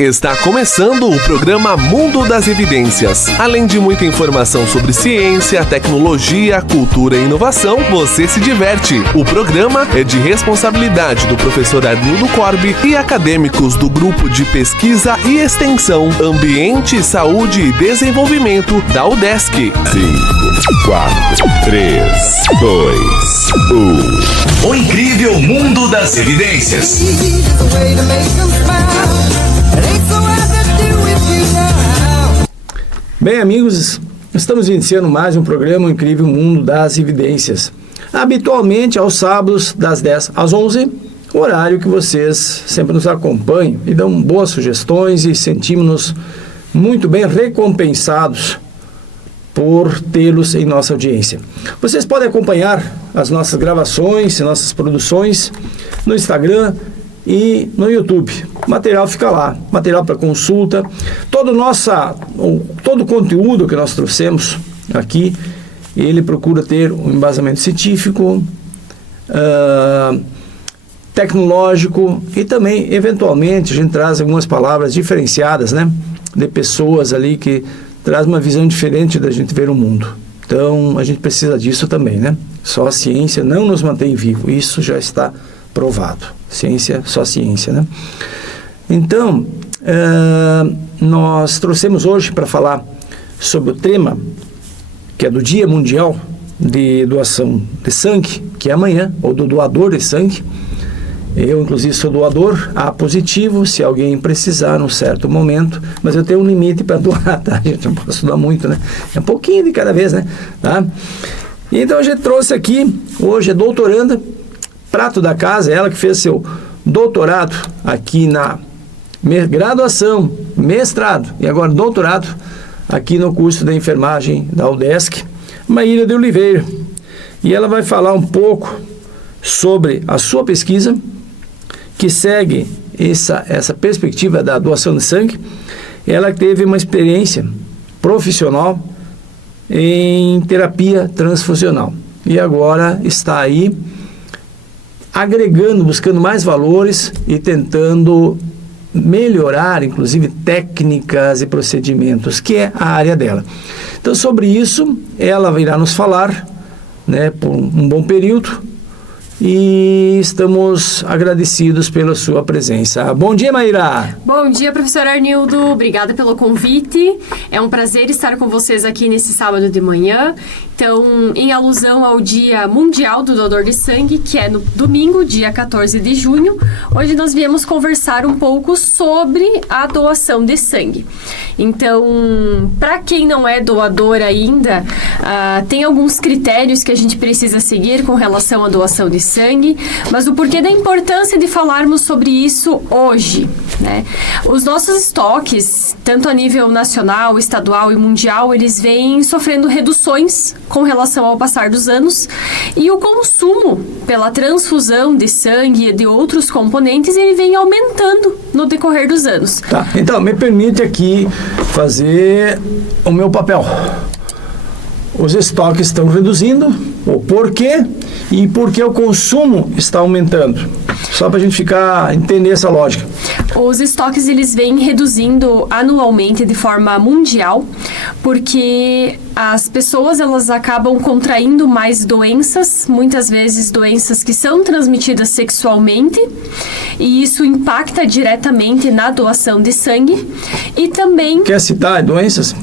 Está começando o programa Mundo das Evidências. Além de muita informação sobre ciência, tecnologia, cultura e inovação, você se diverte. O programa é de responsabilidade do professor Arnildo Corbi e acadêmicos do Grupo de Pesquisa e Extensão, Ambiente, Saúde e Desenvolvimento da UDESC. 5, 4, 3, 2, 1. O incrível Mundo das Evidências. Bem, amigos, estamos iniciando mais um programa O Incrível Mundo das Evidências. Habitualmente aos sábados, das 10 às 11, horário que vocês sempre nos acompanham e dão boas sugestões e sentimos-nos muito bem recompensados por tê-los em nossa audiência. Vocês podem acompanhar as nossas gravações, nossas produções no Instagram e no YouTube. O material fica lá, material para consulta. Todo o conteúdo que nós trouxemos aqui, ele procura ter um embasamento científico, tecnológico e também, eventualmente, a gente traz algumas palavras diferenciadas, né? De pessoas ali que traz uma visão diferente da gente ver o mundo. Então, a gente precisa disso também, né? Só a ciência não nos mantém vivo. Isso já está provado. Ciência, só ciência, né? Então, nós trouxemos hoje para falar sobre o tema, que é do Dia Mundial de Doação de Sangue, que é amanhã, ou do doador de sangue. Eu, inclusive, sou doador A positivo, se alguém precisar num certo momento, mas eu tenho um limite para doar, tá? Gente, não posso doar muito, né? É um pouquinho de cada vez, né? Tá? Então, a gente trouxe aqui, hoje, a doutoranda, prato da casa, ela que fez seu doutorado aqui na graduação, mestrado e agora doutorado aqui no curso de enfermagem da UDESC, Maíra de Oliveira. E ela vai falar um pouco sobre a sua pesquisa, que segue essa perspectiva da doação de sangue. Ela teve uma experiência profissional em terapia transfusional e agora está aí agregando, buscando mais valores e tentando melhorar, inclusive, técnicas e procedimentos, que é a área dela. Então, sobre isso, ela irá nos falar, né, por um bom período, e estamos agradecidos pela sua presença. Bom dia, Maíra! Bom dia, professor Arnildo. Obrigada pelo convite. É um prazer estar com vocês aqui nesse sábado de manhã. Então, em alusão ao Dia Mundial do Doador de Sangue, que é no domingo, dia 14 de junho, hoje nós viemos conversar um pouco sobre a doação de sangue. Então, para quem não é doador ainda, tem alguns critérios que a gente precisa seguir com relação à doação de sangue, mas o porquê da importância de falarmos sobre isso hoje, né? Os nossos estoques, tanto a nível nacional, estadual e mundial, eles vêm sofrendo reduções com relação ao passar dos anos, e o consumo pela transfusão de sangue e de outros componentes, ele vem aumentando no decorrer dos anos. Tá, então me permite aqui fazer o meu papel. Os estoques estão reduzindo, o porquê e por que o consumo está aumentando. Só para a gente entender essa lógica. Os estoques, eles vêm reduzindo anualmente de forma mundial, porque as pessoas, elas acabam contraindo mais doenças, muitas vezes doenças que são transmitidas sexualmente, e isso impacta diretamente na doação de sangue. E também... Quer citar doenças?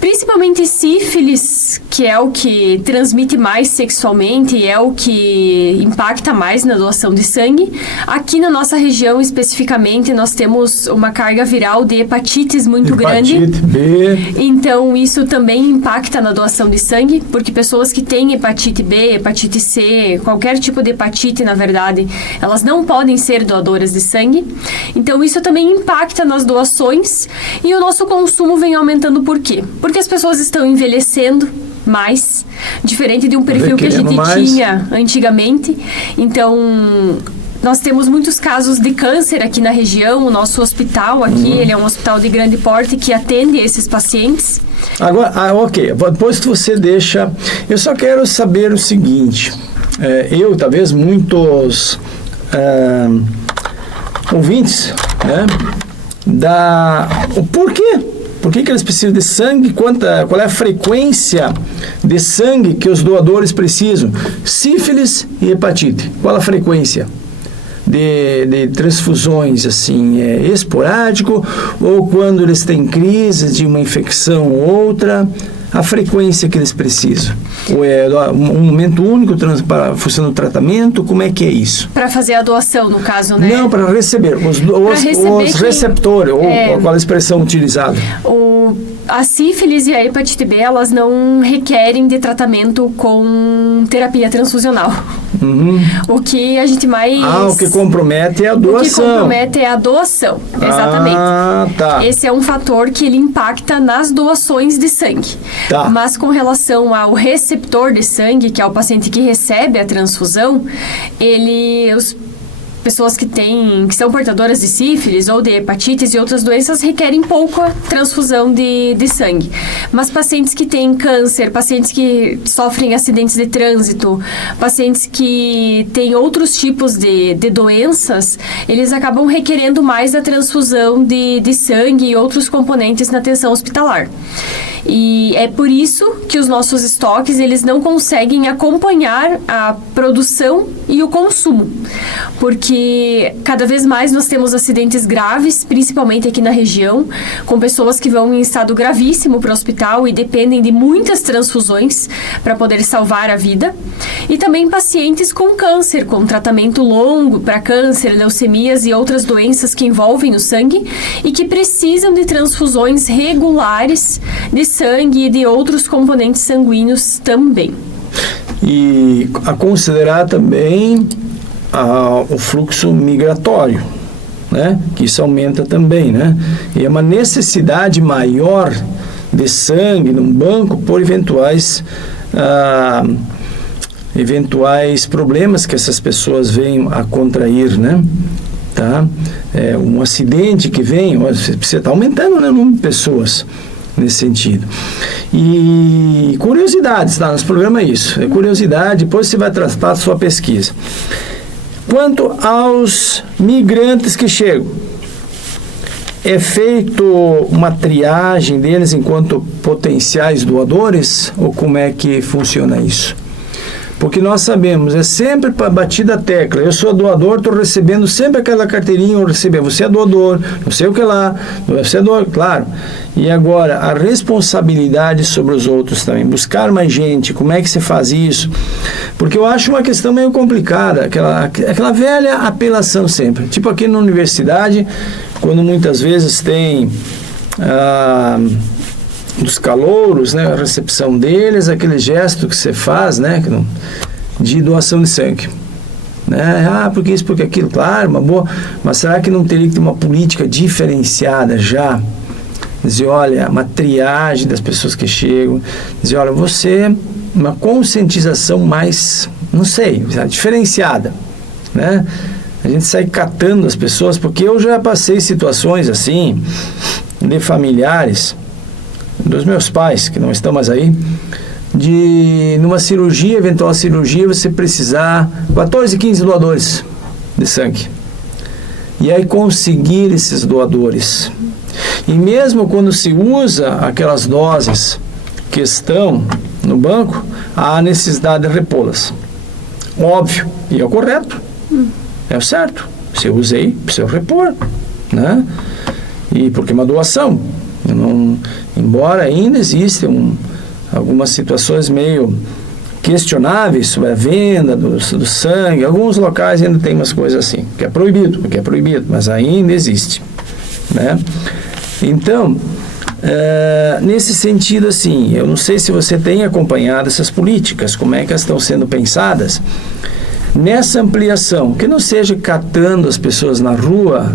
Principalmente sífilis, que é o que transmite mais sexualmente e é o que impacta mais na doação de sangue. Aqui na nossa região, especificamente, nós temos uma carga viral de hepatites muito grande. Hepatite B. Então, isso também impacta na doação de sangue, porque pessoas que têm hepatite B, hepatite C, qualquer tipo de hepatite, na verdade, elas não podem ser doadoras de sangue. Então, isso também impacta nas doações, e o nosso consumo vem aumentando por quê? Porque as pessoas estão envelhecendo mais, diferente de um perfil que a gente tinha antigamente. Então, nós temos muitos casos de câncer aqui na região. O nosso hospital aqui, ele é um hospital de grande porte que atende esses pacientes. Agora, ok, depois você deixa... Eu só quero saber o seguinte, talvez muitos ouvintes, né, o porquê. Por que eles precisam de sangue? Qual é a frequência de sangue que os doadores precisam? Sífilis e hepatite. Qual a frequência de transfusões? Assim, é esporádico ou quando eles têm crises de uma infecção ou outra? A frequência que eles precisam? Ou é um momento único para funcionar o tratamento? Como é que é isso? Para fazer a doação, no caso, né? Não, para receber. Os receptores, ou qual a expressão utilizada? A sífilis e a hepatite B, elas não requerem de tratamento com terapia transfusional. O que a gente mais... o que compromete é a doação. O que compromete é a doação, exatamente. Tá. Esse é um fator que ele impacta nas doações de sangue. Tá. Mas com relação ao receptor de sangue, que é o paciente que recebe a transfusão, pessoas que são portadoras de sífilis ou de hepatites e outras doenças requerem pouca transfusão de sangue. Mas pacientes que têm câncer, pacientes que sofrem acidentes de trânsito, pacientes que têm outros tipos de doenças, eles acabam requerendo mais a transfusão de sangue e outros componentes na atenção hospitalar. E é por isso que os nossos estoques, eles não conseguem acompanhar a produção e o consumo. Porque cada vez mais nós temos acidentes graves, principalmente aqui na região, com pessoas que vão em estado gravíssimo para o hospital e dependem de muitas transfusões para poder salvar a vida. E também pacientes com câncer, com tratamento longo para câncer, leucemias e outras doenças que envolvem o sangue e que precisam de transfusões regulares de sangue e de outros componentes sanguíneos também. E a considerar também o fluxo migratório, né? Que isso aumenta também, né? E é uma necessidade maior de sangue num banco por eventuais problemas que essas pessoas venham a contrair, né? Tá? Um acidente que vem, você está aumentando, né, o número de pessoas nesse sentido. E curiosidades, tá? Nosso programa é isso, é curiosidade, depois você vai tratar a sua pesquisa. Quanto aos migrantes que chegam, é feito uma triagem deles enquanto potenciais doadores, ou como é que funciona isso? Porque nós sabemos, é sempre para batida a tecla. Eu sou doador, estou recebendo sempre aquela carteirinha, eu recebo, você é doador, não sei o que lá, você é doador, claro. E agora, a responsabilidade sobre os outros também, buscar mais gente, como é que se faz isso? Porque eu acho uma questão meio complicada, aquela velha apelação sempre. Tipo aqui na universidade, quando muitas vezes tem... dos calouros, né, a recepção deles, aquele gesto que você faz, né, de doação de sangue, né, porque isso, porque aquilo, claro, uma boa, mas será que não teria que ter uma política diferenciada já, dizer, olha, uma triagem das pessoas que chegam, dizer, olha, uma conscientização mais, não sei, diferenciada, né, a gente sai catando as pessoas, porque eu já passei situações assim, de familiares, dos meus pais, que não estão mais aí, numa cirurgia, eventual cirurgia, você precisar 14, 15 doadores de sangue. E aí conseguir esses doadores. E mesmo quando se usa aquelas doses que estão no banco, há necessidade de repô-las. Óbvio, e é o correto. É o certo. Se eu usei, preciso repor, né? E porque é uma doação. Embora ainda existam algumas situações meio questionáveis sobre a venda do sangue, alguns locais ainda tem umas coisas assim, que é proibido, mas ainda existe, né? Então, nesse sentido assim, eu não sei se você tem acompanhado essas políticas, como é que elas estão sendo pensadas, nessa ampliação, que não seja catando as pessoas na rua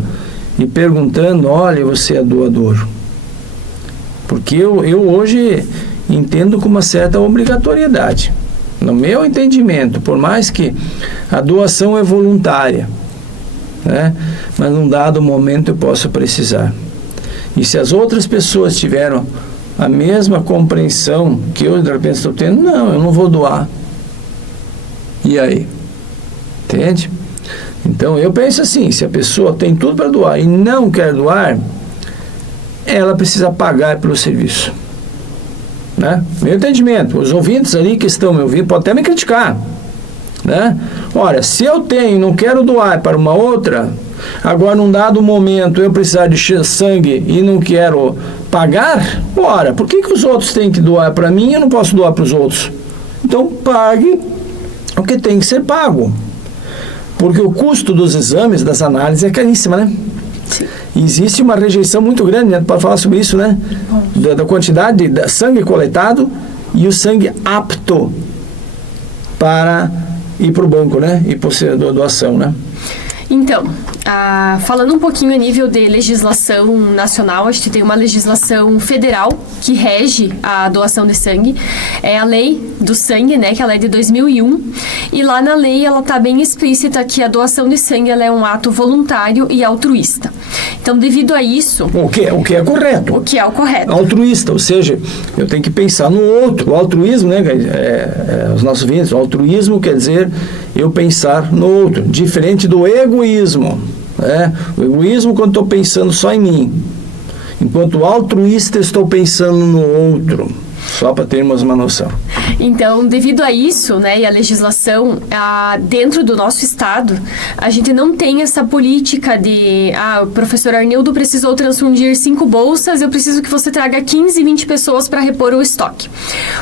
e perguntando, olha, você é doador. Porque eu hoje entendo com uma certa obrigatoriedade. No meu entendimento, por mais que a doação é voluntária, né? Mas num dado momento eu posso precisar. E se as outras pessoas tiveram a mesma compreensão que eu de repente estou tendo, não, eu não vou doar. E aí? Entende? Então eu penso assim, se a pessoa tem tudo para doar e não quer doar, ela precisa pagar pelo serviço. Né? Meu entendimento, os ouvintes ali que estão me ouvindo podem até me criticar. Né? Olha, se eu tenho e não quero doar para uma outra, agora num dado momento eu precisar de sangue e não quero pagar, ora, por que os outros têm que doar para mim e eu não posso doar para os outros? Então pague o que tem que ser pago. Porque o custo dos exames, das análises é caríssima, né? Sim. Existe uma rejeição muito grande, né? Para falar sobre isso, né? Da quantidade de sangue coletado e o sangue apto para ir para o banco, né? E por ser doação, né? Então, falando um pouquinho a nível de legislação nacional, a gente tem uma legislação federal que rege a doação de sangue. É a lei do sangue, né, que ela é de 2001. E lá na lei ela está bem explícita que a doação de sangue ela é um ato voluntário e altruísta. Então, devido a isso... O que é correto. O que é o correto. Altruísta, ou seja, eu tenho que pensar no outro. O altruísmo, né, os nossos ouvintes, o altruísmo quer dizer eu pensar no outro, diferente do egoísmo. Né? O egoísmo quando estou pensando só em mim, enquanto altruísta estou pensando no outro. Só para termos uma noção. Então, devido a isso, né, e a legislação dentro do nosso estado, a gente não tem essa política de o professor Arnildo precisou transfundir 5 bolsas, eu preciso que você traga 15, 20 pessoas para repor o estoque.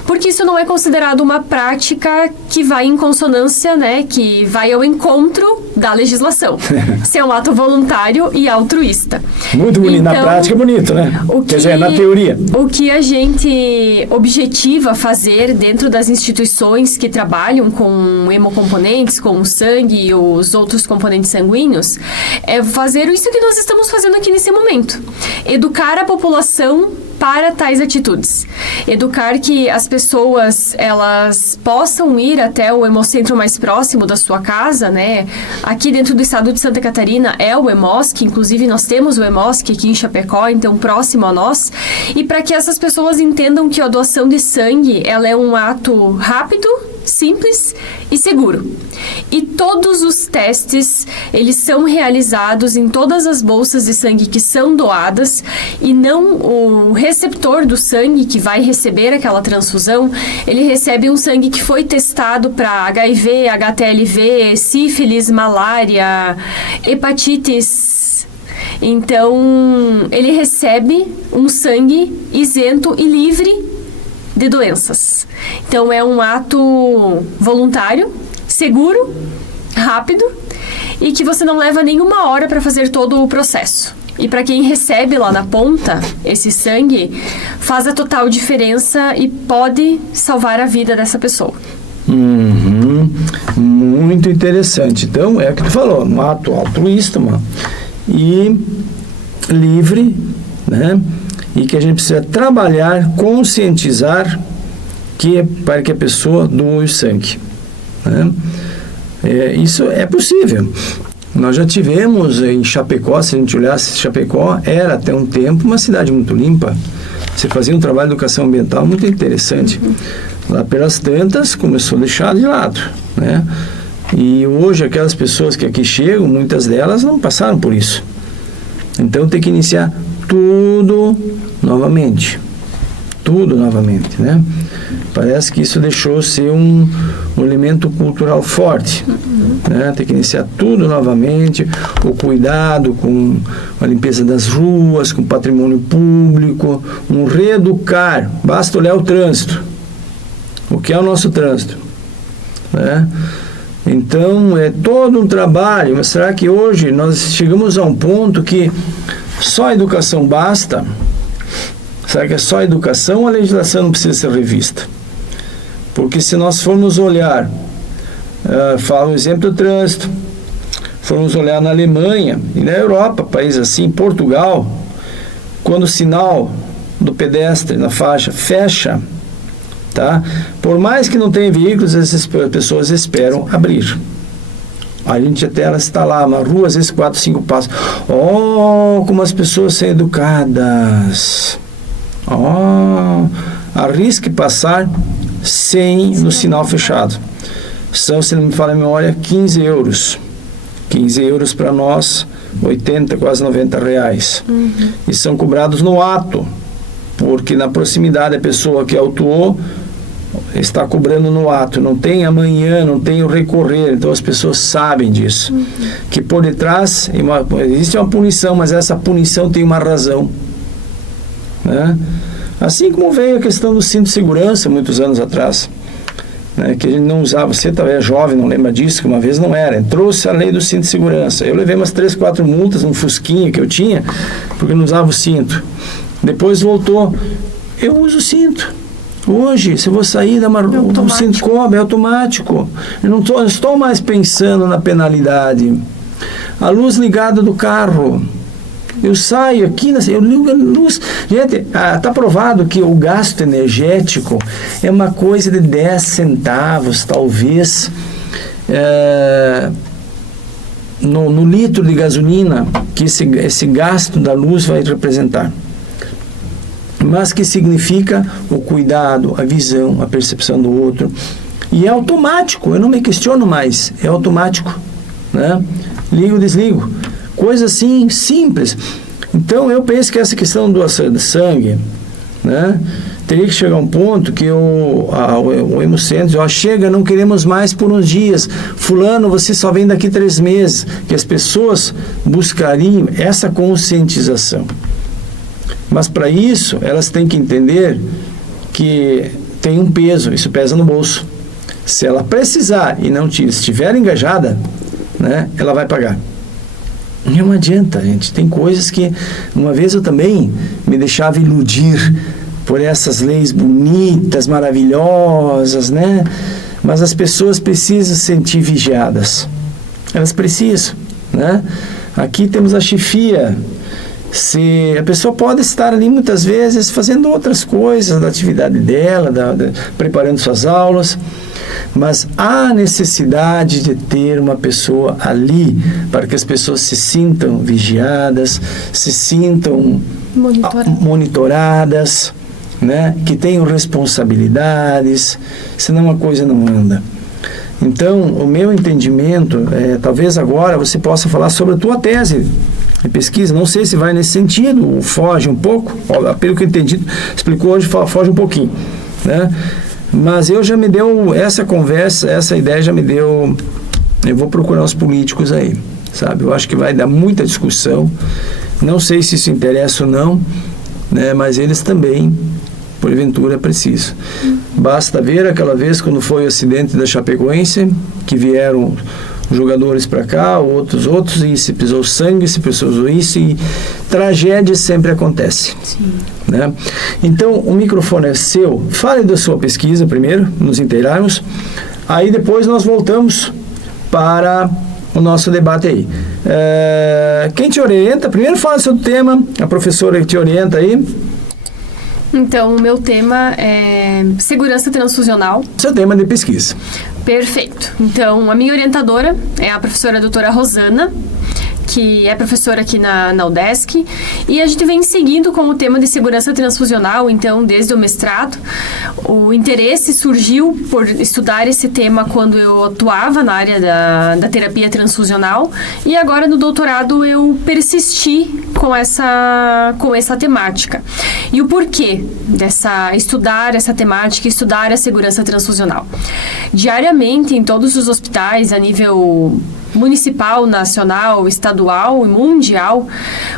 Porque isso não é considerado uma prática que vai em consonância, né, que vai ao encontro da legislação. Isso é um ato voluntário e altruísta. Muito bonito, então, na prática é bonito, né? Quer dizer, na teoria. O que a gente objetiva fazer dentro das instituições que trabalham com hemocomponentes, com o sangue e os outros componentes sanguíneos, é fazer isso que nós estamos fazendo aqui nesse momento. Educar a população para tais atitudes. Educar que as pessoas, elas possam ir até o hemocentro mais próximo da sua casa, né? Aqui dentro do estado de Santa Catarina é o Hemosc, inclusive nós temos o Hemosc aqui em Chapecó, então próximo a nós, e para que essas pessoas entendam que a doação de sangue, ela é um ato rápido, simples e seguro. E todos os testes, eles são realizados em todas as bolsas de sangue que são doadas e não o receptor do sangue que vai receber aquela transfusão, ele recebe um sangue que foi testado para HIV, HTLV, sífilis, malária, hepatites. Então, ele recebe um sangue isento e livre de doenças. Então, é um ato voluntário, seguro, rápido e que você não leva nenhuma hora para fazer todo o processo. E para quem recebe lá na ponta esse sangue, faz a total diferença e pode salvar a vida dessa pessoa. Muito interessante. Então, é o que tu falou, um ato altruísta, e livre, né? E que a gente precisa trabalhar, conscientizar para que a pessoa doe o sangue. Né? Isso é possível. Nós já tivemos em Chapecó, se a gente olhasse, Chapecó era até um tempo uma cidade muito limpa. Você fazia um trabalho de educação ambiental muito interessante. Lá pelas tantas começou a deixar de lado, né? E hoje aquelas pessoas que aqui chegam, muitas delas não passaram por isso. Então tem que iniciar tudo novamente, né? Parece que isso deixou ser um elemento cultural forte, né? Tem que iniciar tudo novamente, o cuidado com a limpeza das ruas, com o patrimônio público, um reeducar. Basta olhar o trânsito, o que é o nosso trânsito, né? Então é todo um trabalho. Mas será que hoje nós chegamos a um ponto que só a educação basta? Será que é só a educação ou a legislação não precisa ser revista? Porque se nós formos olhar, falo um exemplo do trânsito, formos olhar na Alemanha e na Europa, países assim, Portugal, quando o sinal do pedestre na faixa fecha, tá? Por mais que não tenha veículos, essas pessoas esperam abrir. A gente até ela está lá na rua, às vezes 4, 5 passos. Oh, como as pessoas são educadas. Oh, arrisque passar sem no sinal fechado. São, se não me falha a memória, 15 euros. 15 euros para nós 80, quase R$90. E são cobrados no ato, porque na proximidade a pessoa que autuou está cobrando no ato, não tem amanhã, não tem o recorrer, então as pessoas sabem disso. Que por detrás existe uma punição, mas essa punição tem uma razão, né? Assim como veio a questão do cinto de segurança muitos anos atrás, né, que a gente não usava. Você talvez é jovem, não lembra disso, que uma vez não era. Trouxe a lei do cinto de segurança. Eu levei umas 3, 4 multas num fusquinha que eu tinha, porque não usava o cinto. Depois voltou. Eu uso o cinto. Hoje, se eu vou sair, o cinto cobre, é automático. Eu não estou mais pensando na penalidade. A luz ligada do carro. Eu saio aqui, eu ligo a luz. Gente, está provado que o gasto energético é uma coisa de 10 centavos, talvez, no litro de gasolina, que esse gasto da luz vai representar. Mas que significa o cuidado, a visão, a percepção do outro. E é automático, eu não me questiono mais, é automático, né? Ligo, desligo. Coisa assim, simples. Então, eu penso que essa questão do doação de sangue, né, teria que chegar a um ponto que o Hemocentro chega, não queremos mais por uns dias. Fulano, você só vem daqui 3 meses. Que as pessoas buscariam essa conscientização. Mas, para isso, elas têm que entender que tem um peso, isso pesa no bolso. Se ela precisar e não estiver engajada, né, ela vai pagar. Não adianta, gente. Tem coisas que... Uma vez eu também me deixava iludir por essas leis bonitas, maravilhosas, né? Mas as pessoas precisam se sentir vigiadas. Elas precisam, né? Aqui temos a chefia. A pessoa pode estar ali muitas vezes fazendo outras coisas da atividade dela, preparando suas aulas, mas há necessidade de ter uma pessoa ali para que as pessoas se sintam vigiadas, se sintam monitoradas, né? Que tenham responsabilidades, senão a coisa não anda. Então, o meu entendimento, talvez agora você possa falar sobre a tua tese de pesquisa. Não sei se vai nesse sentido, foge um pouco, pelo que eu entendi, explicou hoje, foge um pouquinho, né? Mas eu já me deu essa conversa, essa ideia já me deu. Eu vou procurar os políticos aí, sabe? Eu acho que vai dar muita discussão. Não sei se isso interessa ou não, né? Mas eles também, porventura, precisam. Basta ver aquela vez quando foi o acidente da Chapecoense, que vieram jogadores para cá, outros, e se pisou sangue, se pisou isso, e tragédias sempre acontecem, né? Então, o microfone é seu. Fale da sua pesquisa primeiro, nos inteirarmos, aí depois nós voltamos para o nosso debate aí. Quem te orienta? Primeiro fala sobre o tema, a professora que te orienta aí. Então, o meu tema é segurança transfusional. Seu tema de pesquisa. Perfeito. Então, a minha orientadora é a professora doutora Rosana, que é professora aqui na UDESC, e a gente vem seguindo com o tema de segurança transfusional, então, desde o mestrado. O interesse surgiu por estudar esse tema quando eu atuava na área da terapia transfusional, e agora no doutorado eu persisti com essa temática. E o porquê estudar essa temática, estudar a segurança transfusional? Diariamente, em todos os hospitais, a nível municipal, nacional, estadual e mundial,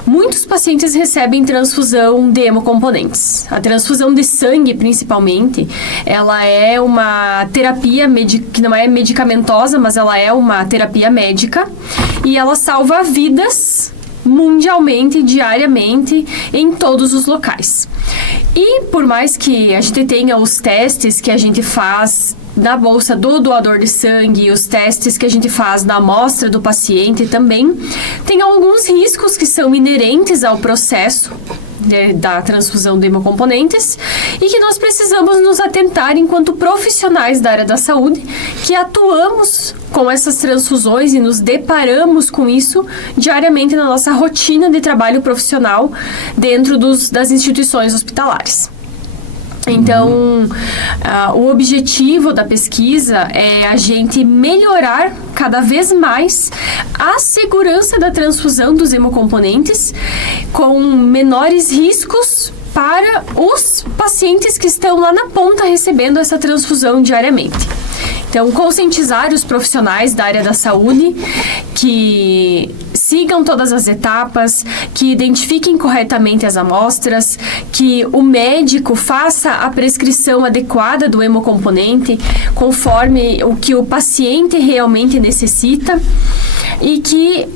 muitos pacientes recebem transfusão de hemocomponentes. A transfusão de sangue, principalmente, ela é uma terapia que não é medicamentosa, mas ela é uma terapia médica e ela salva vidas mundialmente, diariamente, em todos os locais. E por mais que a gente tenha os testes que a gente faz na bolsa do doador de sangue e os testes que a gente faz na amostra do paciente também, tem alguns riscos que são inerentes ao processo da transfusão de hemocomponentes e que nós precisamos nos atentar enquanto profissionais da área da saúde que atuamos com essas transfusões e nos deparamos com isso diariamente na nossa rotina de trabalho profissional dentro das instituições hospitalares. Então, o objetivo da pesquisa é a gente melhorar cada vez mais a segurança da transfusão dos hemocomponentes com menores riscos para os pacientes que estão lá na ponta recebendo essa transfusão diariamente. Então, conscientizar os profissionais da área da saúde que sigam todas as etapas, que identifiquem corretamente as amostras, que o médico faça a prescrição adequada do hemocomponente conforme o que o paciente realmente necessita e que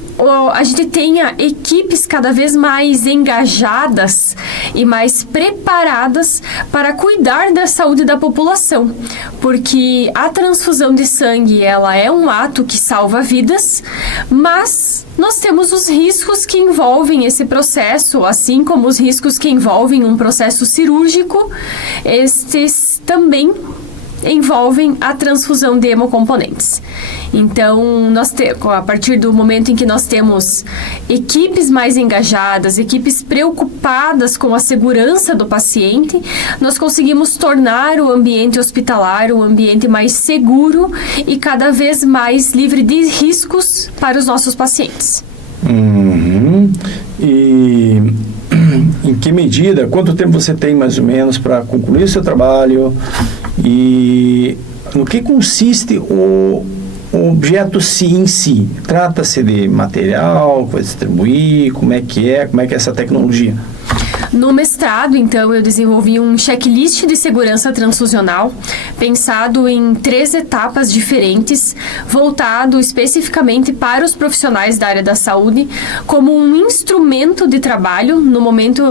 a gente tenha equipes cada vez mais engajadas e mais preparadas para cuidar da saúde da população, porque a transfusão de sangue, ela é um ato que salva vidas, mas nós temos os riscos que envolvem esse processo, assim como os riscos que envolvem um processo cirúrgico, estes também envolvem a transfusão de hemocomponentes. Então, a partir do momento em que nós temos equipes mais engajadas, equipes preocupadas com a segurança do paciente, nós conseguimos tornar o ambiente hospitalar um ambiente mais seguro e cada vez mais livre de riscos para os nossos pacientes. E em que medida, quanto tempo você tem mais ou menos para concluir o seu trabalho e no que consiste o objeto em si? Trata-se de material que vai distribuir, como é que é essa tecnologia? No mestrado, então, eu desenvolvi um checklist de segurança transfusional pensado em 3 etapas diferentes, voltado especificamente para os profissionais da área da saúde, como um instrumento de trabalho. No momento,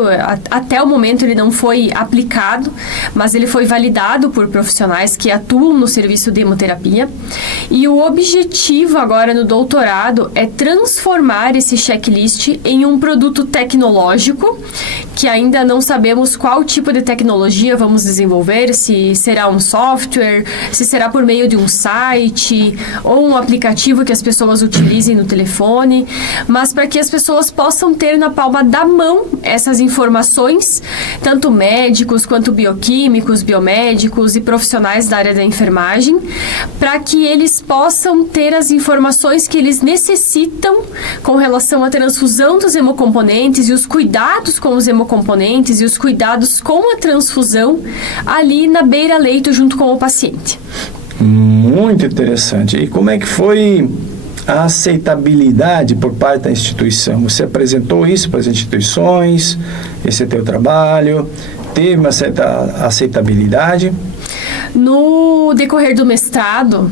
até o momento, ele não foi aplicado, mas ele foi validado por profissionais que atuam no serviço de hemoterapia. E o objetivo agora no doutorado é transformar esse checklist em um produto tecnológico, que ainda não sabemos qual tipo de tecnologia vamos desenvolver, se será um software, se será por meio de um site ou um aplicativo que as pessoas utilizem no telefone, mas para que as pessoas possam ter na palma da mão essas informações, tanto médicos quanto bioquímicos, biomédicos e profissionais da área da enfermagem, para que eles possam ter as informações que eles necessitam com relação à transfusão dos hemocomponentes e os cuidados com os hemocomponentes e os cuidados com a transfusão ali na beira-leito junto com o paciente. Muito interessante. E como é que foi a aceitabilidade por parte da instituição? Você apresentou isso para as instituições, esse é teu trabalho, teve uma certa aceitabilidade? No decorrer do mestrado,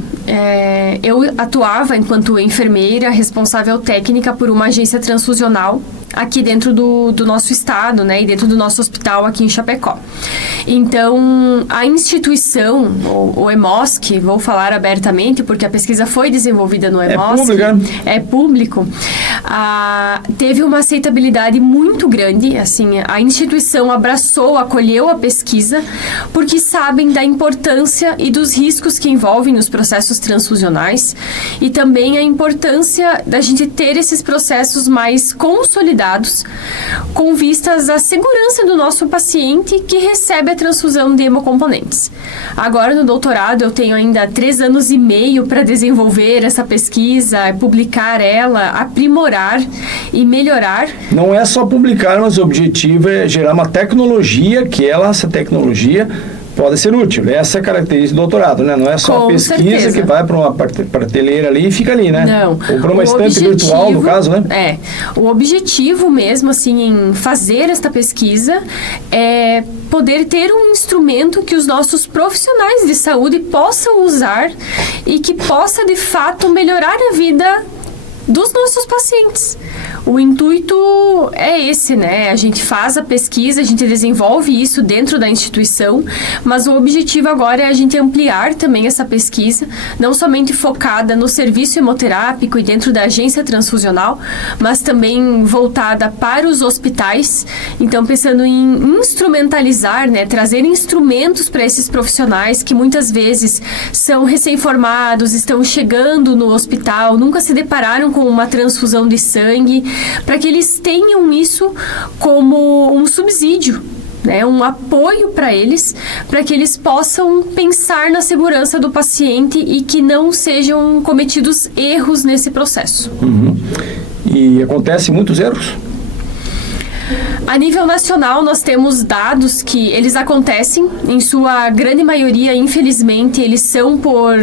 eu atuava enquanto enfermeira responsável técnica por uma agência transfusional aqui dentro do nosso estado, né, e dentro do nosso hospital aqui em Chapecó. Então, a instituição, o EMOSC, vou falar abertamente, porque a pesquisa foi desenvolvida no EMOSC. É público. Teve uma aceitabilidade muito grande, assim, a instituição abraçou, acolheu a pesquisa, porque sabem da importância e dos riscos que envolvem os processos transfusionais e também a importância da gente ter esses processos mais consolidados com vistas à segurança do nosso paciente que recebe a transfusão de hemocomponentes. Agora, no doutorado, eu tenho ainda 3 anos e meio para desenvolver essa pesquisa, publicar ela, aprimorar e melhorar. Não é só publicar, mas o objetivo é gerar uma tecnologia essa tecnologia pode ser útil. Essa é a característica do doutorado, né? Não é só a pesquisa certeza. Que vai para uma prateleira ali e fica ali, né? Não. Ou para uma estante virtual, no caso, né? O objetivo mesmo, assim, em fazer esta pesquisa é poder ter um instrumento que os nossos profissionais de saúde possam usar e que possa, de fato, melhorar a vida dos nossos pacientes. O intuito é esse, né? A gente faz a pesquisa, a gente desenvolve isso dentro da instituição, mas o objetivo agora é a gente ampliar também essa pesquisa, não somente focada no serviço hemoterápico e dentro da agência transfusional, mas também voltada para os hospitais. Então, pensando em instrumentalizar, né? Trazer instrumentos para esses profissionais que muitas vezes são recém-formados, estão chegando no hospital, nunca se depararam com uma transfusão de sangue, para que eles tenham isso como um subsídio né, um apoio para eles, para que eles possam pensar na segurança do paciente e que não sejam cometidos erros nesse processo. E acontecem muitos erros? A nível nacional, nós temos dados que eles acontecem, em sua grande maioria, infelizmente, eles são por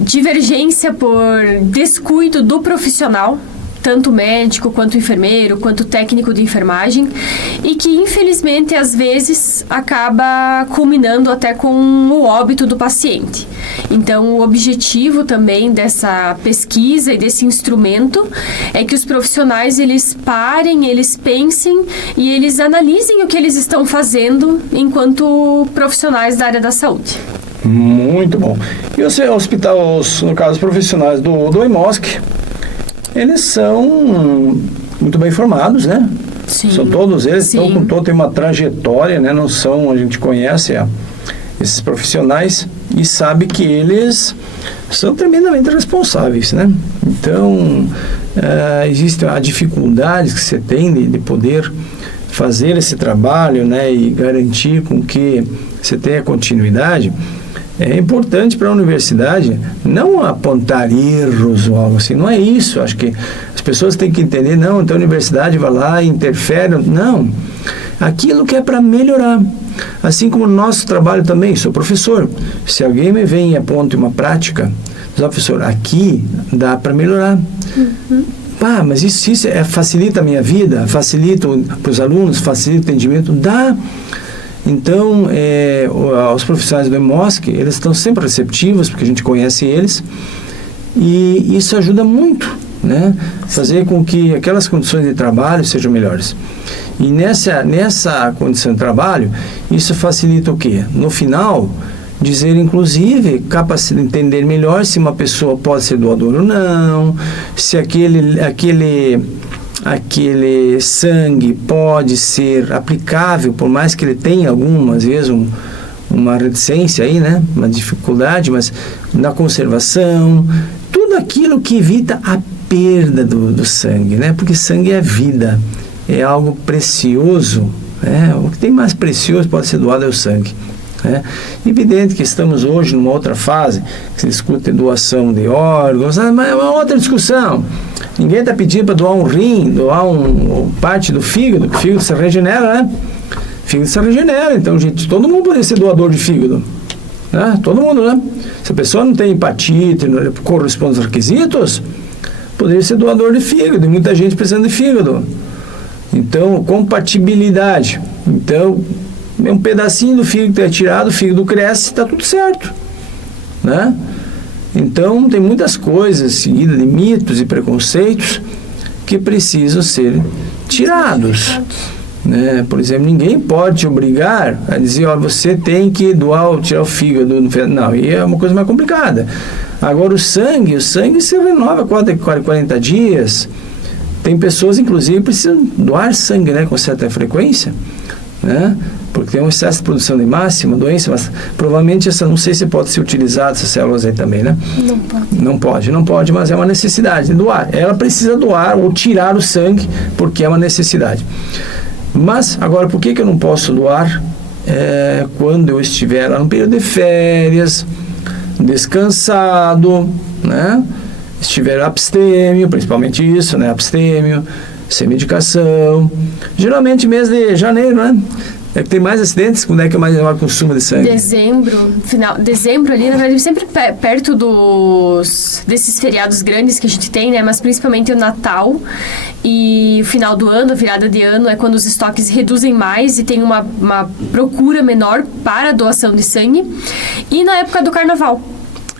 divergência, por descuido do profissional, tanto médico, quanto enfermeiro, quanto técnico de enfermagem, e que, infelizmente, às vezes, acaba culminando até com o óbito do paciente. Então, o objetivo também dessa pesquisa e desse instrumento é que os profissionais, eles parem, eles pensem e eles analisem o que eles estão fazendo enquanto profissionais da área da saúde. Muito bom. E os hospitais, no caso, profissionais do EMOSC, eles são muito bem formados, né? Sim. São todos eles, Sim. estão com toda uma trajetória, né? Não são, a gente conhece esses profissionais e sabe que eles são tremendamente responsáveis, né? Então, existe a dificuldade que você tem de poder fazer esse trabalho, né? E garantir com que você tenha continuidade. É importante para a universidade não apontar erros ou algo assim, não é isso. Acho que as pessoas têm que entender, não, então a universidade vai lá e interfere. Não, aquilo que é para melhorar. Assim como o nosso trabalho também, sou professor. Se alguém me vem e aponta uma prática, diz, professor, aqui dá para melhorar. Mas isso facilita a minha vida, facilita para os alunos, facilita o entendimento, dá. Então, os profissionais do EMOSC, eles estão sempre receptivos, porque a gente conhece eles, e isso ajuda muito, né? Fazer com que aquelas condições de trabalho sejam melhores. E nessa condição de trabalho, isso facilita o quê? No final, dizer, inclusive, entender melhor se uma pessoa pode ser doadora ou não, se aquele sangue pode ser aplicável, por mais que ele tenha algumas vezes uma reticência aí, né? Uma dificuldade, mas na conservação, tudo aquilo que evita a perda do sangue, né? Porque sangue é vida, é algo precioso, né? O que tem mais precioso pode ser doado é o sangue. É evidente que estamos hoje numa outra fase que se discute doação de órgãos, mas é uma outra discussão. Ninguém está pedindo para doar um rim, doar parte do fígado, que o fígado se regenera, né? O fígado se regenera, então, gente, todo mundo poderia ser doador de fígado, né? Todo mundo, né? Se a pessoa não tem hepatite, não corresponde aos requisitos, poderia ser doador de fígado, e muita gente precisando de fígado. Então, compatibilidade. Então, um pedacinho do fígado que é tirado, o fígado cresce, está tudo certo, né? Então, tem muitas coisas seguidas de mitos e preconceitos que precisam ser tirados, né? Por exemplo, ninguém pode te obrigar a dizer, ó, você tem que tirar o fígado. Não, e é uma coisa mais complicada. Agora, o sangue se renova a 40 dias. Tem pessoas, inclusive, que precisam doar sangue, né, com certa frequência, né? Porque tem um excesso de produção de massa, uma doença, mas provavelmente não sei se pode ser utilizada essas células aí também, né? Não pode, mas é uma necessidade de doar. Ela precisa doar ou tirar o sangue, porque é uma necessidade. Mas, agora, por que eu não posso doar quando eu estiver lá no período de férias, descansado, né? Estiver abstêmio, principalmente isso, né? Abstêmio, sem medicação. Geralmente mês de janeiro, né? É que tem mais acidentes, quando é que é mais maior consumo de sangue? Dezembro ali, na verdade, sempre perto desses feriados grandes que a gente tem, né? Mas principalmente o Natal e o final do ano, a virada de ano, é quando os estoques reduzem mais e tem uma procura menor para a doação de sangue. E na época do Carnaval.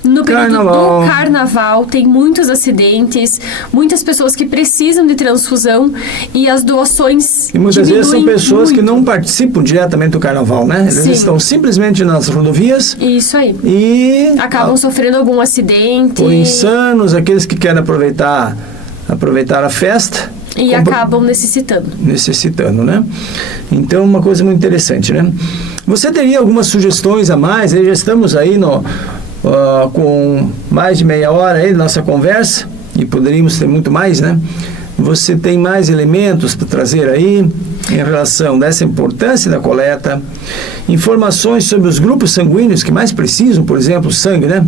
No período do Carnaval tem muitos acidentes, muitas pessoas que precisam de transfusão e as doações e muitas vezes são pessoas que não participam diretamente do Carnaval, né? Eles estão simplesmente nas rodovias. Isso aí. E acabam sofrendo algum acidente. Ou insanos, aqueles que querem aproveitar a festa. E acabam necessitando, né? Então, uma coisa muito interessante, né? Você teria algumas sugestões a mais? Já estamos aí com mais de meia hora aí da nossa conversa e poderíamos ter muito mais, né? Você tem mais elementos para trazer aí? em relação dessa importância da coleta, informações sobre os grupos sanguíneos que mais precisam, por exemplo, sangue, né?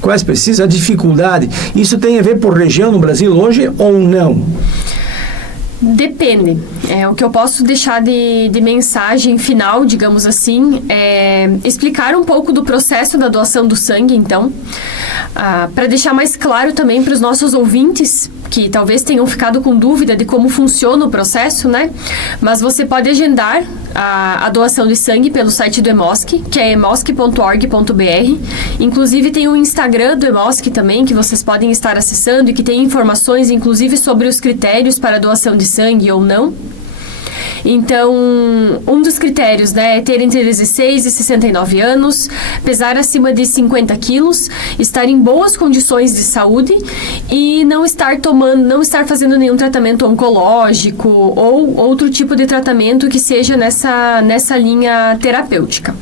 Quais precisam, a dificuldade. Isso tem a ver por região no Brasil hoje ou não? Depende. O que eu posso deixar de mensagem final, digamos assim, é explicar um pouco do processo da doação do sangue, então, para deixar mais claro também para os nossos ouvintes, que talvez tenham ficado com dúvida de como funciona o processo, né? Mas você pode agendar a doação de sangue pelo site do Hemosc, que é hemosc.org.br. Inclusive tem o Instagram do Hemosc também, que vocês podem estar acessando e que tem informações, inclusive, sobre os critérios para a doação de sangue ou não. Então, um dos critérios, né, é ter entre 16 e 69 anos, pesar acima de 50 quilos, estar em boas condições de saúde e não estar fazendo nenhum tratamento oncológico ou outro tipo de tratamento que seja nessa linha terapêutica.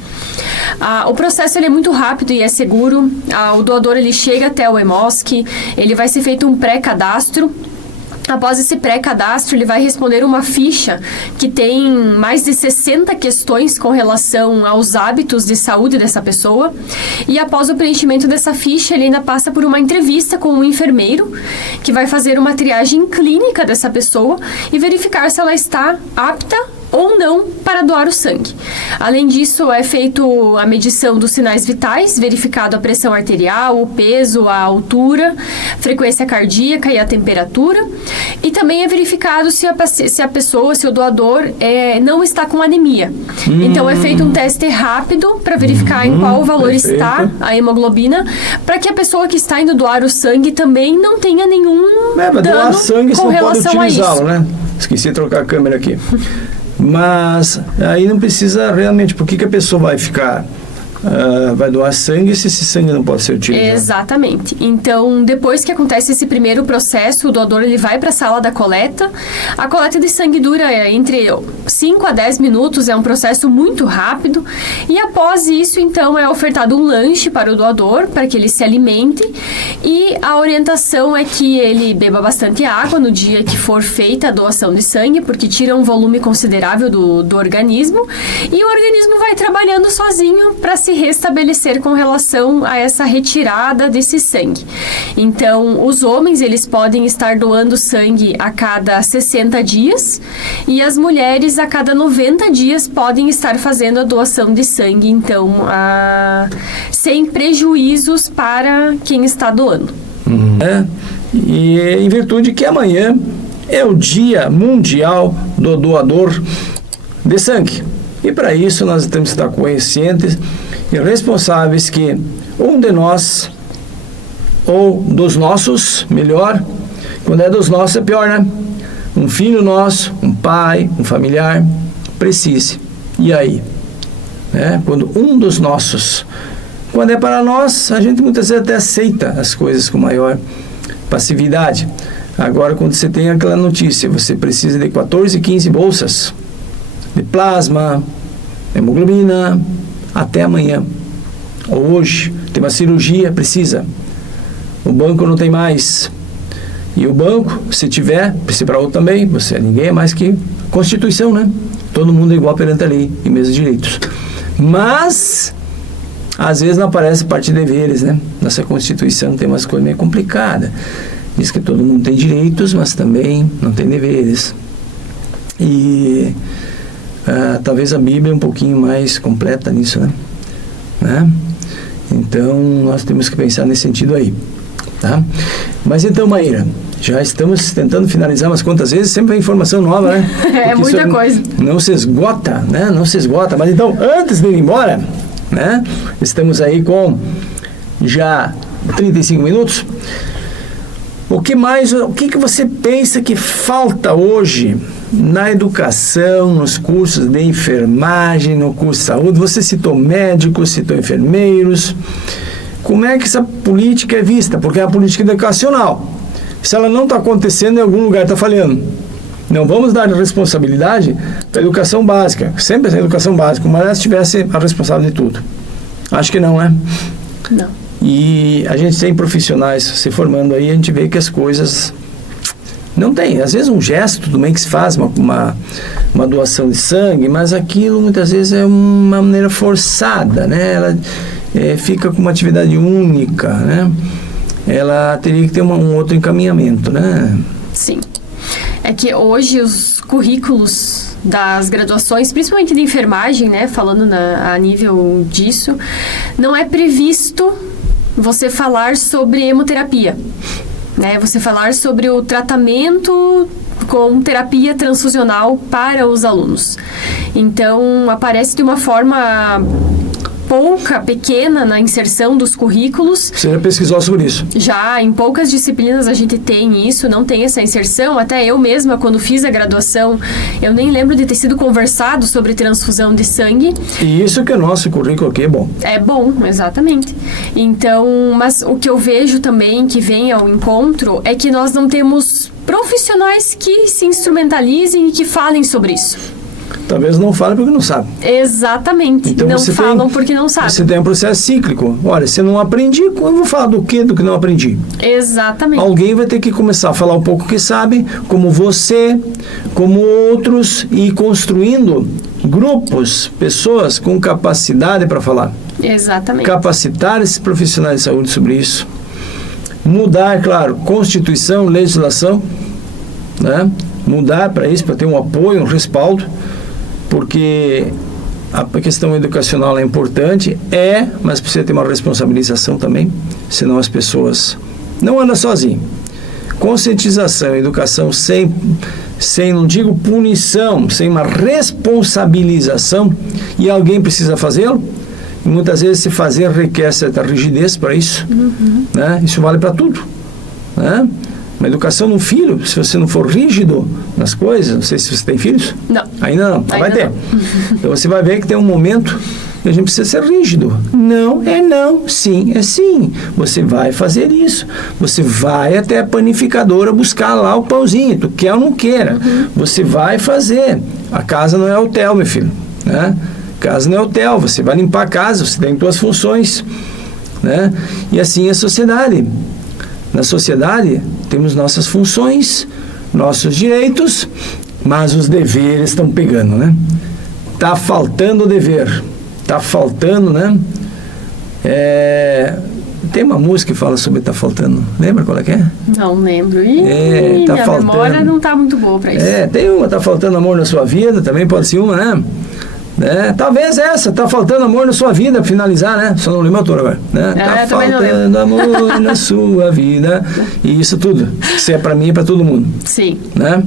O processo ele é muito rápido e é seguro. O doador ele chega até o Hemosc, ele vai ser feito um pré-cadastro. Após esse pré-cadastro, ele vai responder uma ficha que tem mais de 60 questões com relação aos hábitos de saúde dessa pessoa. E após o preenchimento dessa ficha, ele ainda passa por uma entrevista com um enfermeiro que vai fazer uma triagem clínica dessa pessoa e verificar se ela está apta ou não para doar o sangue. Além disso, é feito a medição dos sinais vitais, verificado a pressão arterial, o peso, a altura, frequência cardíaca e a temperatura. E também é verificado se o doador não está com anemia. Então, é feito um teste rápido para verificar em qual valor está a hemoglobina, para que a pessoa que está indo doar o sangue também não tenha nenhum dano doar sangue, com relação a isso. Né? Esqueci de trocar a câmera aqui. Mas aí não precisa realmente, por que a pessoa vai ficar, vai doar sangue se esse sangue não pode ser utilizado? Exatamente. Então, depois que acontece esse primeiro processo, o doador ele vai para a sala da coleta. A coleta de sangue dura entre 5 a 10 minutos, é um processo muito rápido. E após isso, então, é ofertado um lanche para o doador, para que ele se alimente. E a orientação é que ele beba bastante água no dia que for feita a doação de sangue, porque tira um volume considerável do organismo. E o organismo vai trabalhando sozinho para se restabelecer com relação a essa retirada desse sangue. Então, os homens, eles podem estar doando sangue a cada 60 dias e as mulheres a cada 90 dias podem estar fazendo a doação de sangue, então, sem prejuízos para quem está doando. E em virtude que amanhã é o Dia Mundial do Doador de Sangue. E para isso nós temos que estar conscientes e responsáveis que um de nós, ou dos nossos, melhor, quando é dos nossos é pior, né? Um filho nosso, um pai, um familiar, precise. E aí? Quando um dos nossos, quando é para nós, a gente muitas vezes até aceita as coisas com maior passividade. Agora, quando você tem aquela notícia, você precisa de 14, 15 bolsas de plasma, hemoglobina, até amanhã. Hoje, tem uma cirurgia, precisa. O banco não tem mais. E o banco, se tiver, precisa para outro também, ninguém é mais que Constituição, né? Todo mundo é igual perante a lei e mesmos direitos. Mas, às vezes não aparece parte de deveres, né? Nossa Constituição tem umas coisas meio complicadas. Diz que todo mundo tem direitos, mas também não tem deveres. E talvez a Bíblia é um pouquinho mais completa nisso, né? Então, nós temos que pensar nesse sentido aí, tá? Mas então, Maíra, já estamos tentando finalizar umas quantas vezes, sempre vem informação nova, né? É muita coisa. Não se esgota, né? Não se esgota. Mas então, antes de ir embora, né? Estamos aí com já 35 minutos. O que você pensa que falta hoje na educação, nos cursos de enfermagem, no curso de saúde? Você citou médicos, citou enfermeiros. Como é que essa política é vista? Porque é a política educacional. Se ela não está acontecendo, em algum lugar está falhando. Não vamos dar responsabilidade para a educação básica. Sempre a educação básica, mas ela tivesse a responsável de tudo. Acho que não, né? Não. E a gente tem profissionais se formando aí, a gente vê que as coisas Não tem. Às vezes um gesto, tudo bem que se faz uma doação de sangue, mas aquilo muitas vezes é uma maneira forçada, né? Ela fica com uma atividade única, né? Ela teria que ter um outro encaminhamento, né? Sim. É que hoje os currículos das graduações, principalmente de enfermagem, né, falando a nível disso, não é previsto você falar sobre hemoterapia, né? Você falar sobre o tratamento com terapia transfusional para os alunos. Então, aparece de uma forma pequena na inserção dos currículos. Você já pesquisou sobre isso? Já, em poucas disciplinas a gente tem isso, não tem essa inserção. Até eu mesma, quando fiz a graduação, eu nem lembro de ter sido conversado sobre transfusão de sangue. E isso que o nosso currículo aqui é bom. É bom, exatamente. Então, mas o que eu vejo também que vem ao encontro é que nós não temos profissionais que se instrumentalizem e que falem sobre isso. Talvez não fale porque não sabe. Exatamente. Então não falam porque não sabem. Você tem um processo cíclico. Olha, se eu não aprendi, eu vou falar do que não aprendi? Exatamente. Alguém vai ter que começar a falar um pouco que sabe, como você, como outros, e ir construindo grupos, pessoas com capacidade para falar. Exatamente. Capacitar esses profissionais de saúde sobre isso. Mudar, claro, Constituição, legislação, né? Mudar para isso, para ter um apoio, um respaldo, porque a questão educacional é importante, mas precisa ter uma responsabilização também, senão as pessoas não andam sozinhas. Conscientização, educação sem, não digo punição, sem uma responsabilização, e alguém precisa fazê-lo, e muitas vezes se fazer requer certa rigidez para isso, né? Isso vale para tudo, né? Uma educação no filho, se você não for rígido nas coisas, não sei se você tem filhos. Não. Ainda não, vai ter. Não. Então você vai ver que tem um momento que a gente precisa ser rígido. Não é não, sim é sim. Você vai fazer isso. Você vai até a panificadora buscar lá o pãozinho, tu quer ou não queira. Você vai fazer. A casa não é hotel, meu filho, né? Casa não é hotel, você vai limpar a casa, você tem suas funções, né? E assim é a sociedade. Na sociedade, temos nossas funções, nossos direitos, mas os deveres estão pegando, né? Tá faltando o dever. Tá faltando, né? Tem uma música que fala sobre tá faltando. Lembra qual é que é? Não lembro. Tá minha faltando. Memória não tá muito boa para isso. Tem uma, tá faltando amor na sua vida, também pode ser uma, né? Talvez essa, tá faltando amor na sua vida, pra finalizar, né? Só não lembro a autora agora, né? Tá faltando amor na sua vida. E isso tudo. Isso é pra mim e pra todo mundo. Sim. Né?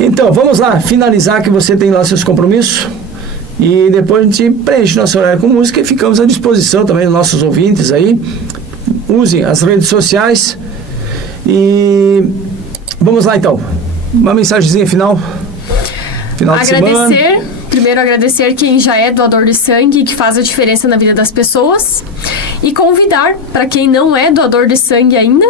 Então, vamos lá, finalizar que você tem lá seus compromissos. E depois a gente preenche nosso horário com música e ficamos à disposição também dos nossos ouvintes aí. Usem as redes sociais. E vamos lá então. Uma mensagenzinha final. Final de semana. Primeiro, agradecer quem já é doador de sangue e que faz a diferença na vida das pessoas. E convidar, para quem não é doador de sangue ainda,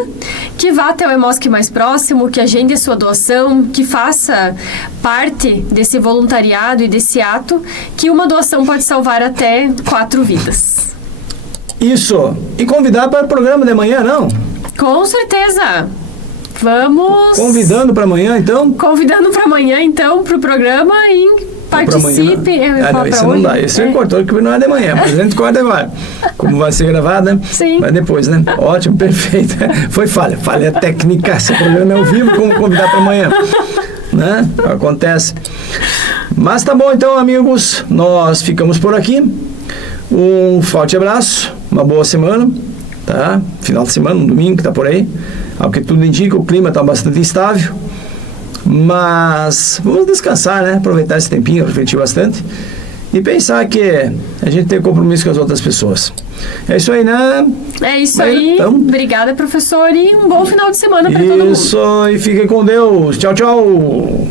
que vá até o Hemosc mais próximo, que agende a sua doação, que faça parte desse voluntariado e desse ato, que uma doação pode salvar até 4 vidas. Isso. E convidar para o programa de amanhã, não? Com certeza. Vamos... Convidando para amanhã, então? Convidando para amanhã, então, para o programa e... Participe. Não, esse não dá. Esse é cortou que não é de manhã, mas a gente corta agora. Como vai ser gravado, né? Sim. Vai depois, né? Ótimo, perfeito. Foi falha técnica. Esse programa é ao vivo, como convidar para amanhã. Né? Acontece. Mas tá bom, então, amigos. Nós ficamos por aqui. Um forte abraço. Uma boa semana. Tá? Final de semana, um domingo que tá por aí. Ao que tudo indica, o clima tá bastante instável. Mas vamos descansar, né? Aproveitar esse tempinho, refletir bastante e pensar que a gente tem compromisso com as outras pessoas. É isso aí, né? É isso aí. Então, obrigada, professor, e um bom final de semana para todo mundo. Isso, e fiquem com Deus. Tchau, tchau.